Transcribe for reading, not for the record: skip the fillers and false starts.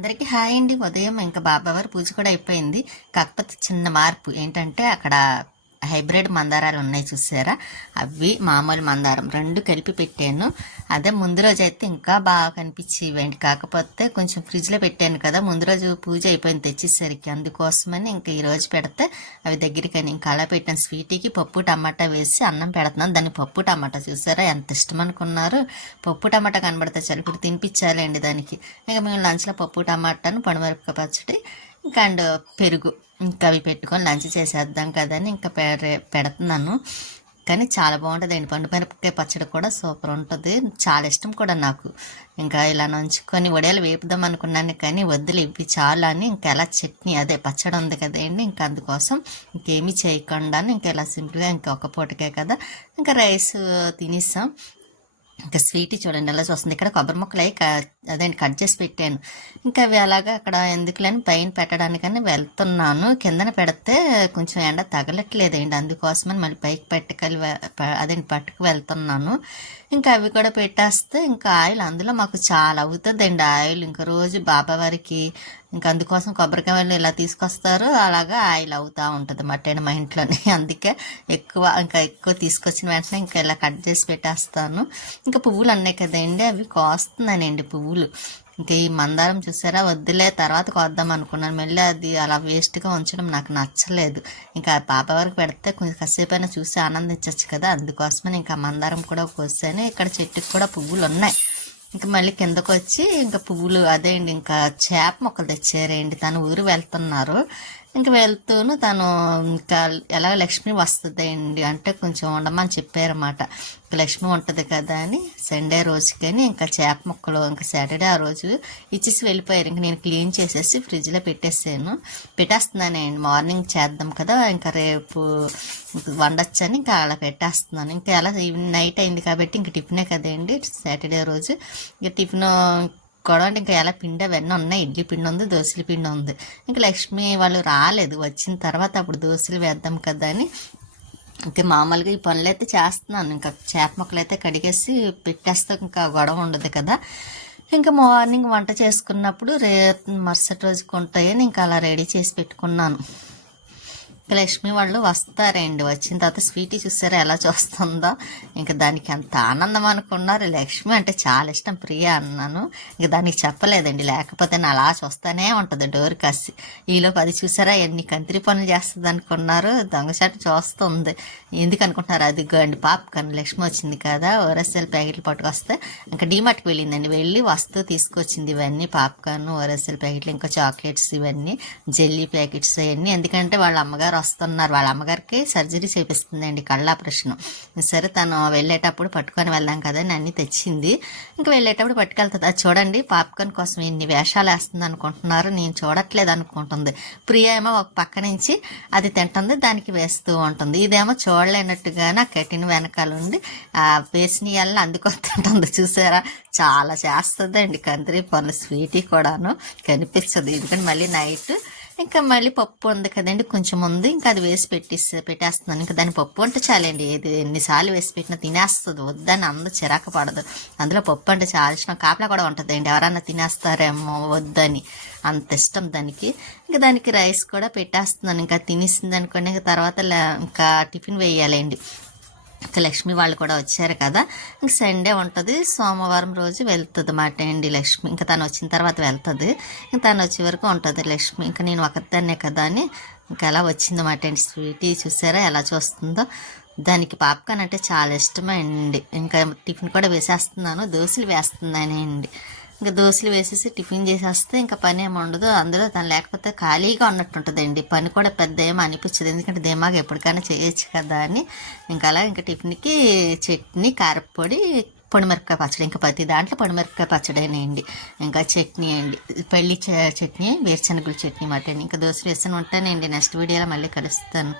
అందరికీ హాయ్ అండి. ఉదయం ఇంకా బాబావారి పూజ కూడా అయిపోయింది. కాకపోతే చిన్న మార్పు ఏంటంటే అక్కడ హైబ్రిడ్ మందారాలు ఉన్నాయి చూసారా, అవి మామూలు మందారం రెండు కలిపి పెట్టాను. అదే ముందు రోజు అయితే ఇంకా బాగా కనిపించేవండి. కాకపోతే కొంచెం ఫ్రిడ్జ్లో పెట్టాను కదా, ముందు రోజు పూజ అయిపోయింది తెచ్చేసరికి, అందుకోసమని ఇంకా ఈ రోజు పెడితే అవి దగ్గరికని ఇంకా అలా పెట్టాను. స్వీటీకి పప్పు టమాటా వేసి అన్నం పెడుతున్నాను. దాన్ని పప్పు టమాటా చూసారా ఎంత ఇష్టం అనుకున్నారు. పప్పు టమాటా కనబడితే చాలు, ఇప్పుడు తినిపించాలండి దానికి. ఇంకా మేము లంచ్లో పప్పు టమాటాను పండుమిరపకాయ పచ్చడి ఇంకా అండ్ పెరుగు ఇంకా అవి పెట్టుకొని లంచ్ చేసేద్దాం కదని ఇంకా పెడుతున్నాను. కానీ చాలా బాగుంటుంది అండి. పండుమిరపకాయ పచ్చడి కూడా సూపర్ ఉంటుంది, చాలా ఇష్టం కూడా నాకు. ఇంకా ఇలా నంచుకొని వడియాలు వేపుదాం అనుకున్నాను కానీ వద్దులు ఇవి చాలా అని ఇంకా ఎలా చట్నీ అదే పచ్చడి ఉంది కదండి, ఇంకా అందుకోసం ఇంకేమీ చేయకుండా ఇంకా ఇలా సింపుల్గా ఇంకా ఒక పూటకే కదా ఇంకా రైస్ తినేస్తాం. ఇంకా స్వీట్ చూడండి ఎలా చూస్తుంది. ఇక్కడ కొబ్బరి ముక్కలు అవి అదేంటి కట్ చేసి పెట్టాను. ఇంకా అవి అలాగా అక్కడ ఎందుకులేని పైన పెట్టడానికని వెళ్తున్నాను. కిందన పెడితే కొంచెం ఎండ తగలట్లేదండి, అందుకోసమని మళ్ళీ పైకి అదేంటి పట్టుకు వెళ్తున్నాను. ఇంకా అవి కూడా పెట్టేస్తే ఇంకా ఆయిల్ అందులో మాకు చాలా అవుతుందండి ఆయిల్. ఇంకా రోజు బాబావారికి ఇంకా అందుకోసం కొబ్బరికాయలు ఇలా తీసుకొస్తారు, అలాగా ఆయిల్ అవుతూ ఉంటుంది మట్టైన మా ఇంట్లోనే. అందుకే ఎక్కువ తీసుకొచ్చిన వెంటనే ఇంకా ఇలా కట్ చేసి పెట్టేస్తాను. ఇంకా పువ్వులు అన్నాయి కదండి, అవి కోస్తున్నానండి పువ్వులు. ఇంకా ఈ మందారం చూసారా, వద్దులే తర్వాత కోద్దాం అనుకున్నాను. మళ్ళీ అది అలా వేస్ట్గా ఉంచడం నాకు నచ్చలేదు. ఇంకా బాబావారికి పెడితే కొంచెం కాసేపు అయినా చూసి ఆనందించవచ్చు కదా, అందుకోసమని ఇంకా మందారం కూడా కోసాను. ఇక్కడ చెట్టుకి కూడా పువ్వులు ఉన్నాయి. ఇంకా మళ్ళీ కిందకు వచ్చి ఇంకా పువ్వులు అదేండి ఇంకా చేప మొక్కలు తెచ్చారండి. తను ఊరు వెళ్తున్నారు. ఇంకా వెళ్తూను తను ఇంకా ఎలా లక్ష్మి వస్తుంది అండి అంటే కొంచెం ఉండమని చెప్పారన్నమాట. లక్ష్మి ఉంటుంది కదా అని సండే రోజుకని ఇంకా చేప ముక్కలు ఇంకా సాటర్డే ఆ రోజు ఇచ్చేసి వెళ్ళిపోయారు. ఇంకా నేను క్లీన్ చేసేసి ఫ్రిడ్జ్లో పెట్టేస్తున్నానండి. మార్నింగ్ చేద్దాం కదా, ఇంకా రేపు వండొచ్చని ఇంకా అలా పెట్టేస్తున్నాను. ఇంకా అలా నైట్ అయింది కాబట్టి ఇంక టిఫినే కదండి సాటర్డే రోజు. ఇంకా టిఫిన్ కూడా ఇంకా ఎలా పిండి అవన్నీ ఉన్నాయి. ఇడ్లీ పిండి ఉంది, దోశల పిండి ఉంది. ఇంకా లక్ష్మి వాళ్ళు రాలేదు, వచ్చిన తర్వాత అప్పుడు దోశలు వేద్దాం కదా అని ఇంకా మామూలుగా ఈ పనులు అయితే చేస్తున్నాను. ఇంకా చేప ముక్కలు అయితే కడిగేసి పెట్టేస్తే ఇంకా గొడవ ఉండదు కదా. ఇంకా మార్నింగ్ వంట చేసుకున్నప్పుడు మరుసటి రోజుకి ఉంటాయని ఇంకా అలా రెడీ చేసి పెట్టుకున్నాను. లక్ష్మి వాళ్ళు వస్తారండి. వచ్చిన తర్వాత స్వీటీ చూసారా ఎలా చూస్తుందో, ఇంకా దానికి ఎంత ఆనందం అనుకున్నారు. లక్ష్మి అంటే చాలా ఇష్టం ప్రియ అన్నాను. ఇంకా దానికి చెప్పలేదండి, లేకపోతే నా అలా చూస్తానే ఉంటుంది డోర్ కాసి. ఈలోపు అది చూసారా ఎన్ని కంత్రి పనులు చేస్తుంది అనుకున్నారు. దొంగచాటు చూస్తుంది. ఎందుకు అనుకుంటున్నారు, అది అండి పాప్కార్న్ లక్ష్మి వచ్చింది కదా, ఓరస్ఎల్ ప్యాకెట్లు పట్టుకొస్తే ఇంకా డీమార్ట్కి వెళ్ళిందండి. వెళ్ళి వస్తూ తీసుకొచ్చింది ఇవన్నీ పాప్కార్న్, ఓరస్ఎల్ ప్యాకెట్లు, ఇంకా చాక్లెట్స్, ఇవన్నీ జెల్లీ ప్యాకెట్స్ అవన్నీ. ఎందుకంటే వాళ్ళ అమ్మగారు వస్తున్నారు, వాళ్ళ అమ్మగారికి సర్జరీ చేపిస్తుందండి, కళ్ళ ఆపరేషన్. సరే తను వెళ్ళేటప్పుడు పట్టుకొని వెళ్దాం కదా అని అన్ని తెచ్చింది. ఇంకా వెళ్ళేటప్పుడు పట్టుకెళ్తుంది. అది చూడండి పాప్కార్న్ కోసం ఎన్ని వేషాలు వేస్తుంది అనుకుంటున్నారు, నేను చూడట్లేదు అనుకుంటుంది. ప్రియ ఏమో ఒక పక్క నుంచి అది తింటుంది, దానికి వేస్తూ ఉంటుంది. ఇదేమో చూడలేనట్టుగా నా కట్టిన వెనకాల ఉండి వేసినయల్ని అందుకొస్తుంటుంది. చూసారా చాలా చేస్తుందండి కంత్రి పనులు. స్వీటీ కూడాను కనిపించదు, ఎందుకంటే మళ్ళీ నైట్ ఇంకా మళ్ళీ పప్పు ఉంది కదండి కొంచెం ఉంది, ఇంకా అది వేసి పెట్టేస్తున్నాను. ఇంకా దాని పప్పు అంటే చాలండి, ఏది ఎన్నిసార్లు వేసి పెట్టినా తినేస్తుంది. వద్దని అందరూ చిరాకు పడదు. అందులో పప్పు అంటే చాలా ఇష్టం. కాపలా కూడా ఉంటుందండి, ఎవరన్నా తినేస్తారేమో వద్దని, అంత ఇష్టం దానికి. ఇంకా దానికి రైస్ కూడా పెట్టేస్తున్నాను. ఇంకా తినేసింది అనుకోండి, ఇంకా తర్వాత ఇంకా టిఫిన్ వేయాలండి. ఇంకా లక్ష్మి వాళ్ళు కూడా వచ్చారు కదా, ఇంక సండే ఉంటుంది, సోమవారం రోజు వెళ్తుంది మాట అండి లక్ష్మి. ఇంకా తను వచ్చిన తర్వాత వెళ్తుంది, ఇంకా తను వచ్చే వరకు ఉంటుంది లక్ష్మి. ఇంకా నేను ఒకదాన్నే కదా అని ఇంకా ఎలా వచ్చింది మాట అండి. స్వీటీ చూసారా ఎలా చూస్తుందో. దానికి పాప్కార్న్ అంటే చాలా ఇష్టమే అండి. ఇంకా టిఫిన్ కూడా వేసేస్తున్నాను, దోశలు వేస్తున్నానండి. ఇంకా దోశలు వేసేసి టిఫిన్ చేసేస్తే ఇంకా పని ఏమి ఉండదు. అందులో తను లేకపోతే ఖాళీగా ఉన్నట్టుంటుందండి, పని కూడా పెద్ద ఏమో అనిపించదు, ఎందుకంటే దిమాగ్ ఎప్పటికైనా చేయొచ్చు కదా అని. ఇంకా అలా ఇంకా టిఫిన్కి చట్నీ, కారపొడి, పొడిమిరపకాయ పచ్చడి. ఇంకా ప్రతి దాంట్లో పొడిమిరపకాయ పచ్చడేనండి. ఇంకా చట్నీ అండి, పల్లి చట్నీ, వేరుశనగల చట్నీ మాట అండి. ఇంకా దోశలు వేస్తూనే ఉంటానండి. నెక్స్ట్ వీడియోలో మళ్ళీ కలుస్తాను.